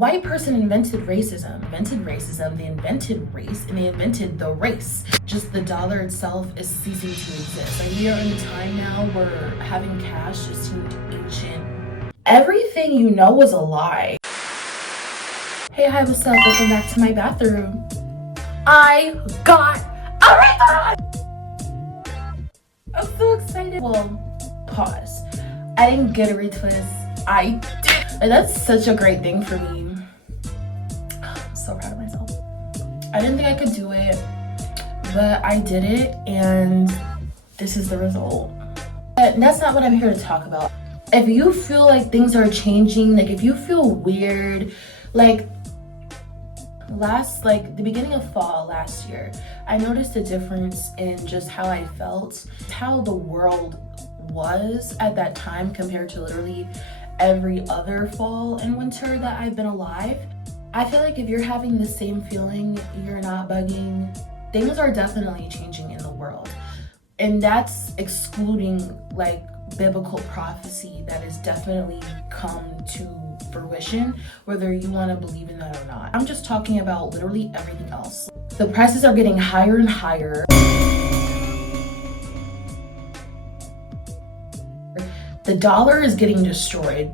white person invented racism. They invented race, and they invented the race. Just the dollar itself is ceasing to exist. Like, we are in a time now where having cash just seemed ancient. Everything you know is a lie. Hey, hi, what's up? Welcome back to my bathroom. I got a retwist! I'm so excited. Well, pause. I didn't get a retwist. I did. And that's such a great thing for me. I'm so proud of myself. I didn't think I could do it, but I did it, and this is the result. But that's not what I'm here to talk about. If you feel like things are changing, like if you feel weird, like the beginning of fall last year, I noticed a difference in just how I felt, how the world was at that time compared to literally every other fall and winter that I've been alive. I feel like if you're having the same feeling, you're not bugging. Things are definitely changing in the world. And that's excluding like biblical prophecy that has definitely come to fruition, whether you want to believe in that or not. I'm just talking about literally everything else. The prices are getting higher and higher. The dollar is getting destroyed,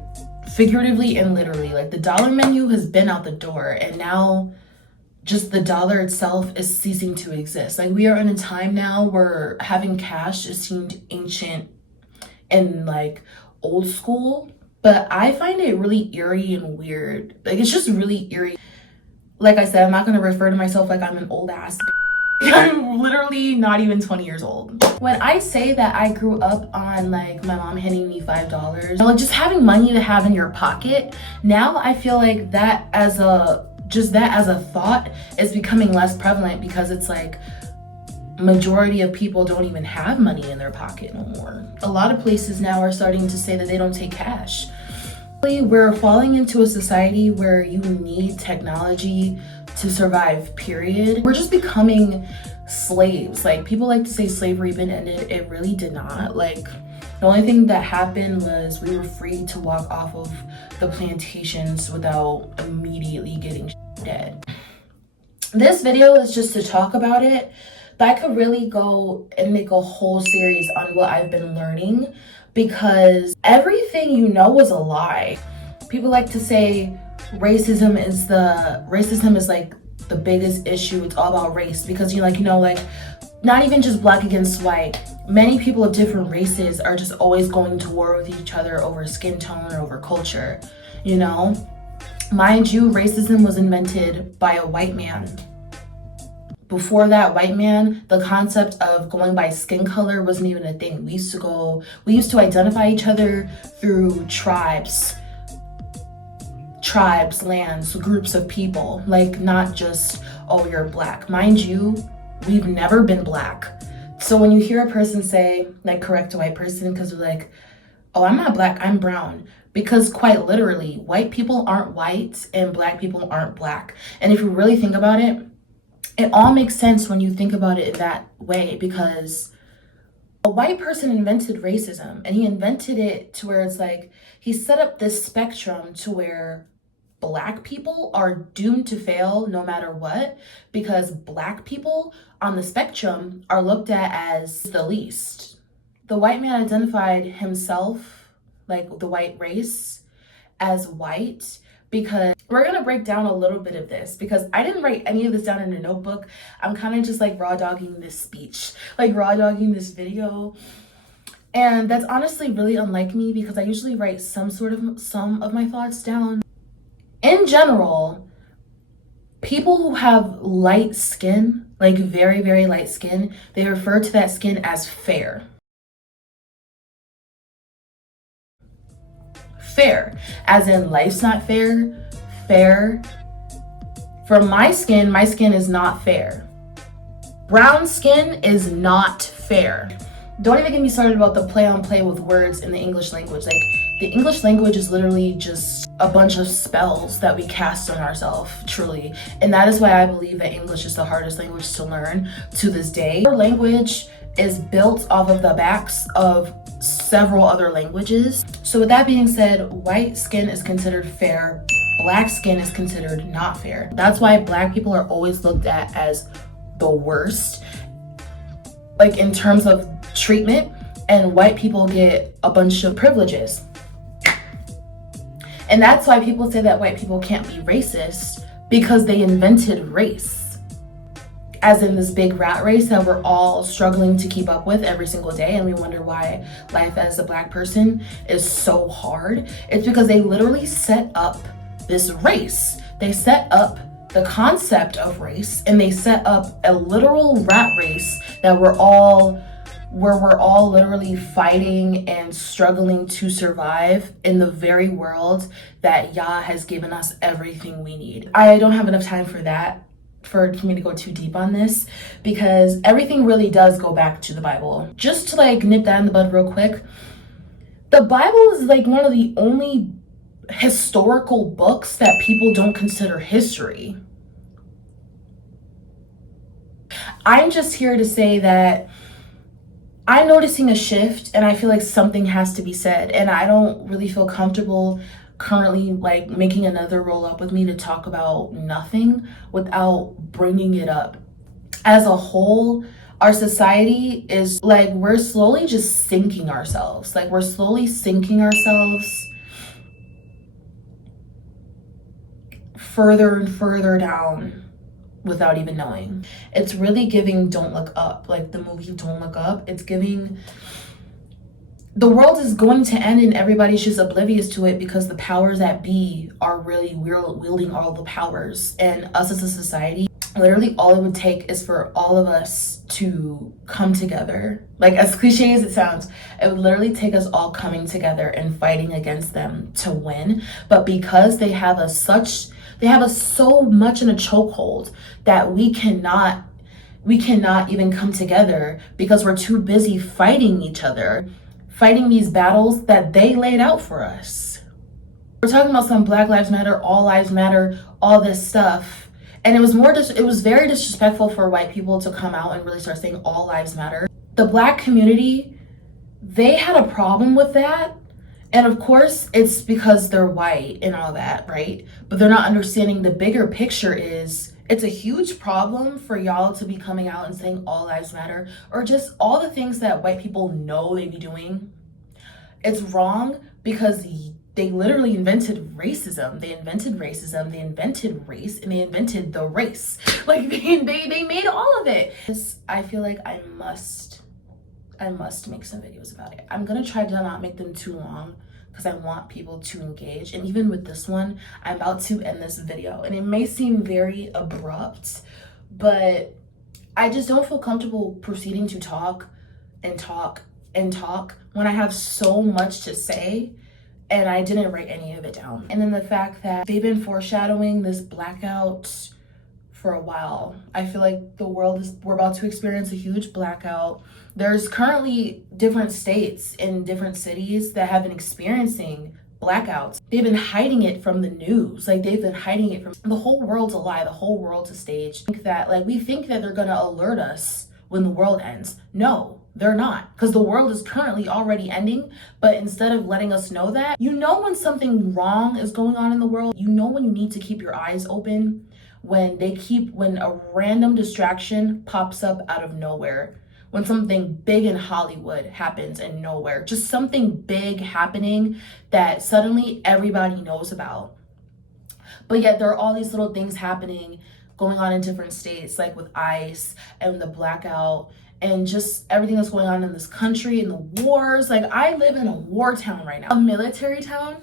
figuratively and literally. Like, the dollar menu has been out the door, and now just the dollar itself is ceasing to exist. Like, we are in a time now where having cash just seemed ancient and like old school, but I find it really eerie and weird. Like, it's just really eerie. Like I said, I'm not gonna refer to myself like I'm an old ass. I'm literally not even 20 years old. When I say that I grew up on like my mom handing me $5, like just having money to have in your pocket, now I feel like that as a thought is becoming less prevalent, because it's like majority of people don't even have money in their pocket no more. A lot of places now are starting to say that they don't take cash. We're falling into a society where you need technology to survive, period. We're just becoming slaves. Like, people like to say slavery been ended. It really did not. Like, the only thing that happened was we were free to walk off of the plantations without immediately getting dead. This video is just to talk about it, but I could really go and make a whole series on what I've been learning, because everything you know is a lie. People like to say racism is like the biggest issue. It's all about race, because like not even just black against white. Many people of different races are just always going to war with each other over skin tone or over culture, you know? Mind you, racism was invented by a white man. Before that white man, the concept of going by skin color wasn't even a thing. We used to identify each other through tribes, lands, groups of people, like not just, oh, you're black. Mind you, we've never been black. So when you hear a person say, like, correct a white person because they're like, oh, I'm not black, I'm brown. Because quite literally, white people aren't white and black people aren't black. And if you really think about it, it all makes sense when you think about it in that way, because a white person invented racism, and he invented it to where it's like, he set up this spectrum to where black people are doomed to fail no matter what, because black people on the spectrum are looked at as the least. The white man identified himself, like the white race, as white, because we're gonna break down a little bit of this, because I didn't write any of this down in a notebook. I'm kind of just like raw dogging this speech, like raw dogging this video. And that's honestly really unlike me, because I usually write some of my thoughts down. In general, people who have light skin, like very, very light skin, they refer to that skin as fair. Fair, as in life's not fair, fair. For my skin is not fair. Brown skin is not fair. Don't even get me started about the play on play with words in the English language. Like, the English language is literally just a bunch of spells that we cast on ourselves, truly. And that is why I believe that English is the hardest language to learn to this day. Our language is built off of the backs of several other languages. So with that being said, white skin is considered fair. black skin is considered not fair. That's why black people are always looked at as the worst, like in terms of treatment, and white people get a bunch of privileges. And that's why people say that white people can't be racist, because they invented race, as in this big rat race that we're all struggling to keep up with every single day. And we wonder why life as a black person is so hard. It's because they literally set up this race. They set up the concept of race, and they set up a literal rat race that we're all literally fighting and struggling to survive in the very world that Yah has given us everything we need. I don't have enough time for that, for me to go too deep on this, because everything really does go back to the Bible. Just to like nip that in the bud real quick, the Bible is like one of the only historical books that people don't consider history. I'm just here to say that I'm noticing a shift, and I feel like something has to be said, and I don't really feel comfortable currently like making another roll up with me to talk about nothing without bringing it up. As a whole, our society is like, we're slowly just sinking ourselves. Like, we're slowly sinking ourselves further and further down without even knowing. It's really giving Don't Look Up, like the movie Don't Look Up. It's giving, the world is going to end and everybody's just oblivious to it because the powers that be are really wielding all the powers. And us as a society, literally all it would take is for all of us to come together. Like, as cliche as it sounds, it would literally take us all coming together and fighting against them to win. But because they have us so much in a chokehold that we cannot even come together because we're too busy fighting each other, fighting these battles that they laid out for us. We're talking about some Black Lives Matter, All Lives Matter, all this stuff. And it was very disrespectful for white people to come out and really start saying All Lives Matter. The Black community, they had a problem with that. And of course, it's because they're white and all that, right? But they're not understanding the bigger picture is, it's a huge problem for y'all to be coming out and saying All Lives Matter, or just all the things that white people know they be doing. It's wrong because they literally invented racism. They invented race, and they invented the race. Like, they made all of it. I feel like I must make some videos about it. I'm gonna try to not make them too long because I want people to engage. And even with this one, I'm about to end this video, and it may seem very abrupt, but I just don't feel comfortable proceeding to talk when I have so much to say and I didn't write any of it down. And then the fact that they've been foreshadowing this blackout for a while. I feel like we're about to experience a huge blackout. There's currently different states in different cities that have been experiencing blackouts. They've been hiding it from the news. Like, they've been hiding it from the whole world's a lie. The whole world's a stage. We think that they're gonna alert us when the world ends. No, they're not, because the world is currently already ending. But instead of letting us know that, you know when something wrong is going on in the world. You know when you need to keep your eyes open, when a random distraction pops up out of nowhere. When something big in Hollywood happens in nowhere, just something big happening that suddenly everybody knows about. But yet there are all these little things happening, going on in different states, like with ICE and the blackout and just everything that's going on in this country and the wars. Like, I live in a war town right now, a military town.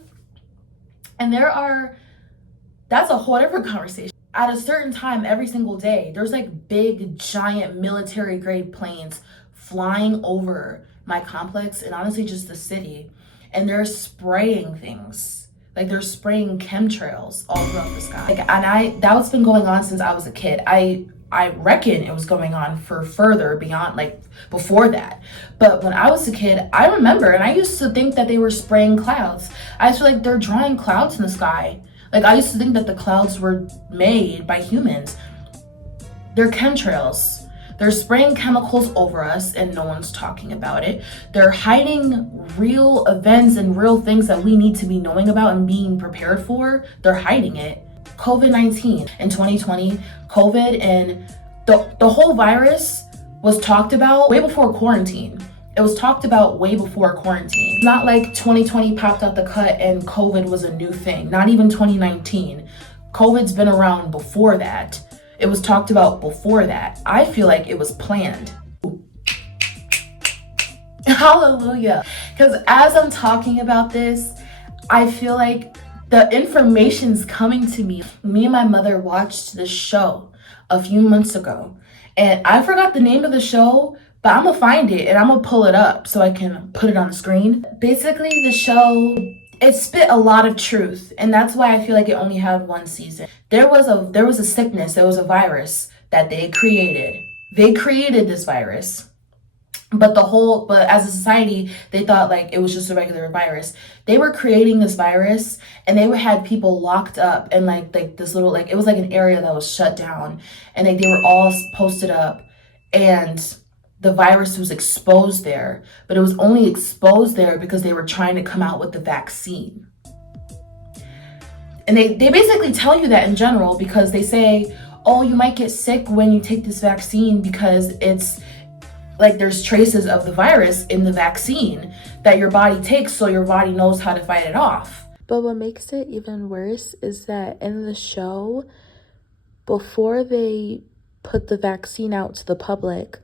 And that's a whole different conversation. At a certain time every single day, there's like big, giant military grade planes flying over my complex and honestly just the city. And they're spraying things. Like, they're spraying chemtrails all throughout the sky. That's been going on since I was a kid. I reckon it was going on for further beyond, like, before that. But when I was a kid, I remember, and I used to think that they were spraying clouds. I used to like, they're drawing clouds in the sky. Like, I used to think that the clouds were made by humans. They're chemtrails. They're spraying chemicals over us and no one's talking about it. They're hiding real events and real things that we need to be knowing about and being prepared for. They're hiding it. COVID-19 in 2020, COVID and the whole virus was talked about way before quarantine. It was talked about way before quarantine. Not like 2020 popped out the cut and COVID was a new thing. Not even 2019. COVID's been around before that. It was talked about before that. I feel like it was planned. Hallelujah. Because as I'm talking about this, I feel like the information's coming to me. Me and my mother watched this show a few months ago. And I forgot the name of the show, but I'm gonna find it and I'm gonna pull it up so I can put it on the screen. Basically, the show, it spit a lot of truth, and that's why I feel like it only had one season. There was a sickness, there was a virus that they created. They created this virus. But as a society, they thought like it was just a regular virus. They were creating this virus and they had people locked up and like this little, like, it was like an area that was shut down, and like they were all posted up, and the virus was exposed there, but it was only exposed there because they were trying to come out with the vaccine. And they basically tell you that in general because they say, oh, you might get sick when you take this vaccine because it's like there's traces of the virus in the vaccine that your body takes, so your body knows how to fight it off. But what makes it even worse is that in the show, before they put the vaccine out to the public,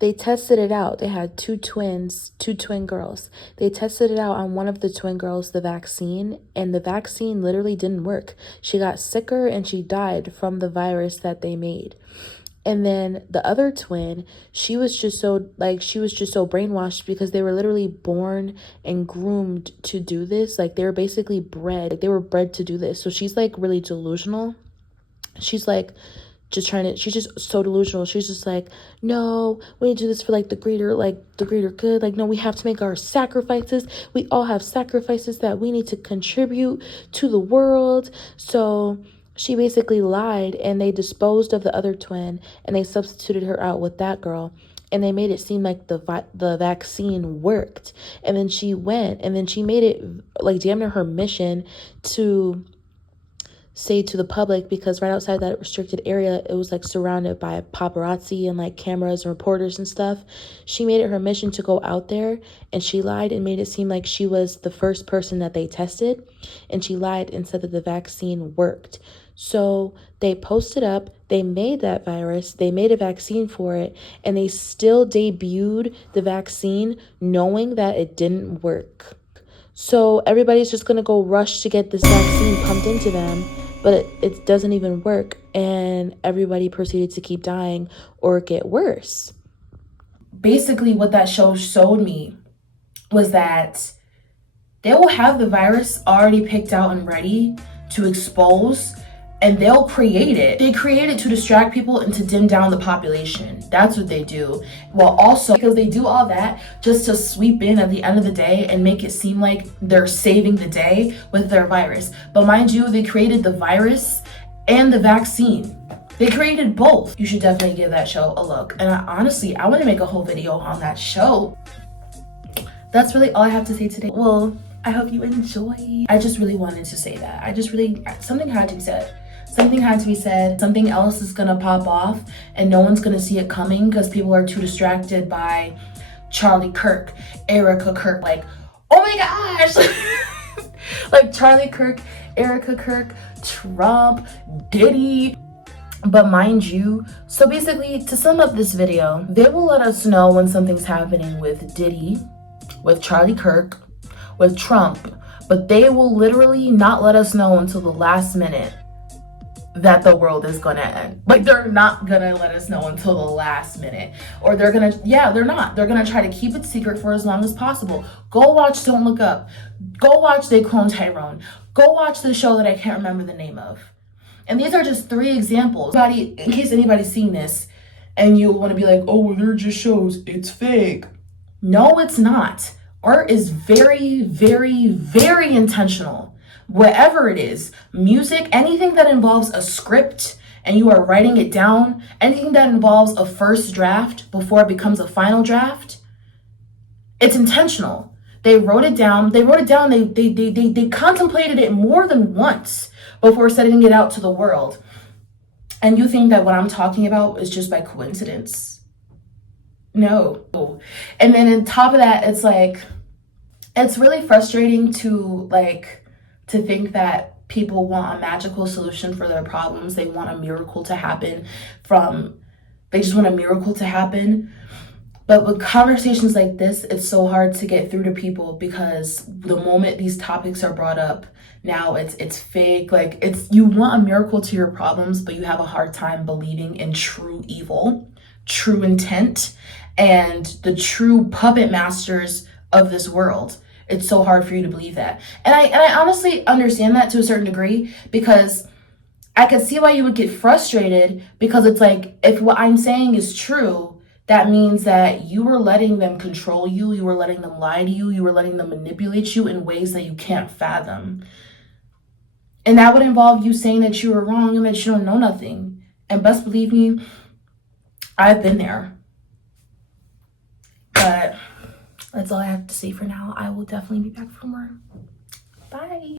they tested it out. They had two twin girls. They tested it out on one of the twin girls, the vaccine, and the vaccine literally didn't work. She got sicker and she died from the virus that they made. And then the other twin, she was just so brainwashed because they were literally born and groomed to do this. Like they were basically bred. Like they were bred to do this. So she's like really delusional. She's like she's just so delusional. She's just like, no, we need to do this for like the greater good. Like, no, we have to make our sacrifices. We all have sacrifices that we need to contribute to the world. So she basically lied, and they disposed of the other twin and they substituted her out with that girl, and they made it seem like the vaccine worked. And then she went and then she made it like damn near her mission to say to the public, because right outside that restricted area, it was like surrounded by paparazzi and like cameras and reporters and stuff. She made it her mission to go out there, and she lied and made it seem like she was the first person that they tested, and she lied and said that the vaccine worked. So they posted up, they made that virus, they made a vaccine for it, and they still debuted the vaccine knowing that it didn't work. So everybody's just going to go rush to get this vaccine pumped into them, but it doesn't even work, and everybody proceeded to keep dying or get worse. Basically, what that show showed me was that they will have the virus already picked out and ready to expose, and they'll create it. They create it to distract people and to dim down the population. That's what they do. Well, also, because they do all that just to sweep in at the end of the day and make it seem like they're saving the day with their virus. But mind you, they created the virus and the vaccine. They created both. You should definitely give that show a look. And I want to make a whole video on that show. That's really all I have to say today. Well, I hope you enjoy. I just really wanted to say that. Something had to be said. Something had to be said. Something else is gonna pop off and no one's gonna see it coming because people are too distracted by Charlie Kirk, Erica Kirk. Like, oh my gosh! Like Charlie Kirk, Erica Kirk, Trump, Diddy. But mind you, so basically, to sum up this video, they will let us know when something's happening with Diddy, with Charlie Kirk, with Trump, but they will literally not let us know until the last minute that the world is gonna end. Like, they're not gonna let us know until the last minute. Or they're gonna try to keep it secret for as long as possible. Go watch Don't Look Up. Go watch They Clone Tyrone. Go watch the show that I can't remember the name of. And these are just 3 examples. In case anybody's seen this and you want to be like, oh, they're just shows, it's fake. No, it's not. Art is very, very, very intentional. Whatever it is, music, anything that involves a script and you are writing it down, anything that involves a first draft before it becomes a final draft, it's intentional. They wrote it down. They contemplated it more than once before sending it out to the world. And you think that what I'm talking about is just by coincidence? No. And then on top of that, it's like, it's really frustrating to think that people want a magical solution for their problems. They want a miracle to happen they just want a miracle to happen. But with conversations like this, it's so hard to get through to people because the moment these topics are brought up, now it's fake. Like, you want a miracle to your problems, but you have a hard time believing in true evil, true intent, and the true puppet masters of this world. It's so hard for you to believe that. And I honestly understand that to a certain degree, because I could see why you would get frustrated, because it's like, if what I'm saying is true, that means that you were letting them control you, you were letting them lie to you, you were letting them manipulate you in ways that you can't fathom. And that would involve you saying that you were wrong and that you don't know nothing. And best believe me, I've been there. But that's all I have to say for now. I will definitely be back for more. Bye.